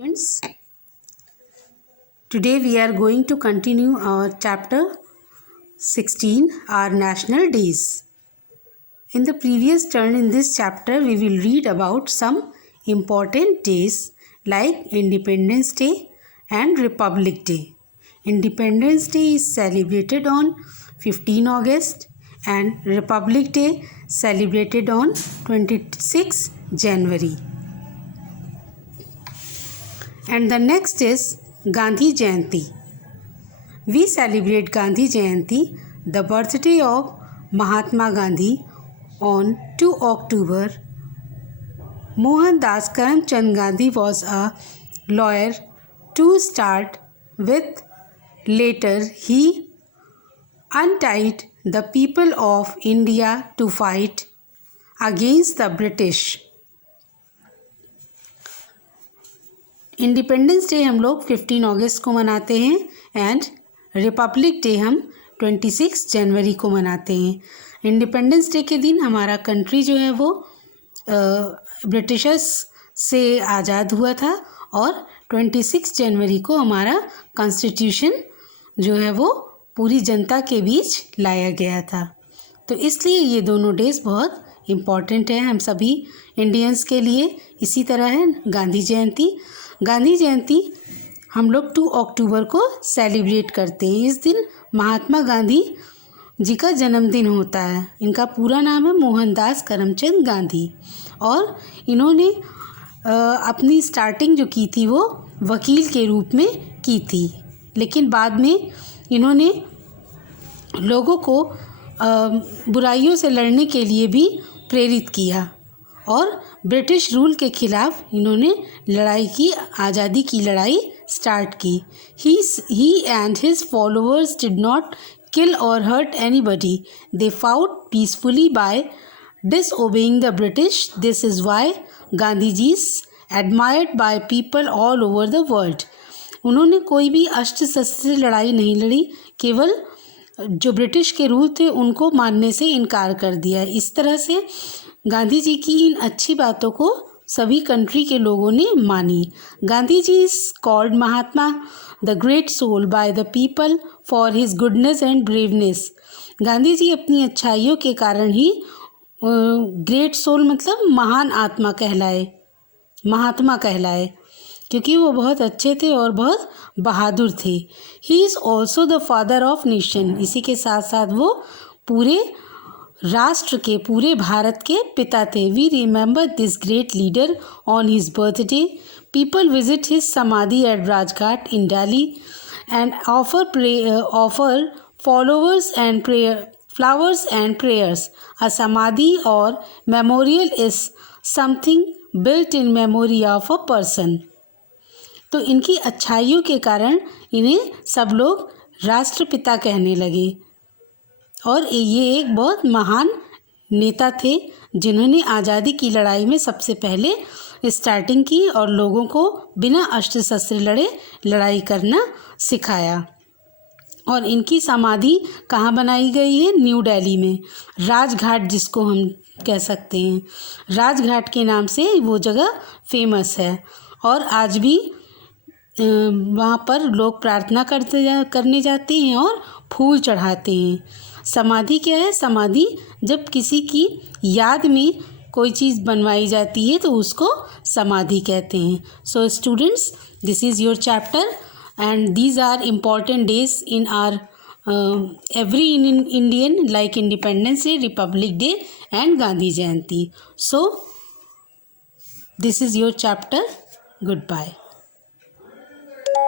Friends, today we are going to continue our chapter 16, our national days. In the previous turn in this chapter, we will read about some important days like Independence Day and Republic Day. Independence Day is celebrated on 15 August and Republic Day celebrated on 26 January. And the next is Gandhi Jayanti. We celebrate Gandhi Jayanti, the birthday of Mahatma Gandhi, on 2 October. Mohandas Karamchand Gandhi was a lawyer to start with. Later, he untied the people of India to fight against the British. Independence day हम लोग 15 अगस्त को मनाते हैं and Republic day हम 26 जनवरी को मनाते हैं. Independence day के दिन हमारा कंट्री जो है वो ब्रिटिशर्स से आज़ाद हुआ था और 26 जनवरी को हमारा कॉन्स्टिट्यूशन जो है वो पूरी जनता के बीच लाया गया था. तो इसलिए ये दोनों डेज़ बहुत इम्पॉर्टेंट है हम सभी इंडियंस के लिए. इसी तरह है गांधी जयंती. गांधी जयंती हम लोग 2 अक्टूबर को सेलिब्रेट करते हैं. इस दिन महात्मा गांधी जी का जन्मदिन होता है. इनका पूरा नाम है मोहनदास करमचंद गांधी और इन्होंने अपनी स्टार्टिंग जो की थी वो वकील के रूप में की थी, लेकिन बाद में इन्होंने लोगों को बुराइयों से लड़ने के लिए भी प्रेरित किया और ब्रिटिश रूल के ख़िलाफ़ इन्होंने लड़ाई की, आज़ादी की लड़ाई स्टार्ट की. He and his followers did not kill or hurt anybody. They fought peacefully by disobeying the British. This is why Gandhiji is admired by people all over the world. उन्होंने कोई भी अस्त्र शस्त्र से लड़ाई नहीं लड़ी, केवल जो ब्रिटिश के रूल थे उनको मानने से इनकार कर दिया. इस तरह से गांधी जी की इन अच्छी बातों को सभी कंट्री के लोगों ने मानी. Gandhi ji is called Mahatma the great soul by the people for his goodness and braveness. Gandhi ji अपनी अच्छाइयों के कारण ही ग्रेट सोल मतलब महान आत्मा कहलाए, महात्मा कहलाए, क्योंकि वो बहुत अच्छे थे और बहुत बहादुर थे. He is also the father of nation. इसी के साथ साथ वो पूरे राष्ट्र के, पूरे भारत के पिता थे. We remember this great leader on his birthday. People visit his samadhi at Rajghat in Delhi and offer followers and flowers and prayers. A samadhi or memorial is something built in memory of a person. तो इनकी अच्छाइयों के कारण इन्हें सब लोग राष्ट्रपिता कहने लगे और ये एक बहुत महान नेता थे जिन्होंने आज़ादी की लड़ाई में सबसे पहले स्टार्टिंग की और लोगों को बिना अस्त्र शस्त्र लड़े लड़ाई करना सिखाया. और इनकी समाधि कहाँ बनाई गई है? न्यू दिल्ली में, राजघाट जिसको हम कह सकते हैं. राजघाट के नाम से वो जगह फेमस है और आज भी वहाँ पर लोग प्रार्थना करने जाते हैं और फूल चढ़ाते हैं. समाधि क्या है? समाधि जब किसी की याद में कोई चीज़ बनवाई जाती है तो उसको समाधि कहते हैं. So students, this is your chapter and these are important days in our every Indian like independence day, republic day and Gandhi Jayanti. So this is your chapter. Good bye.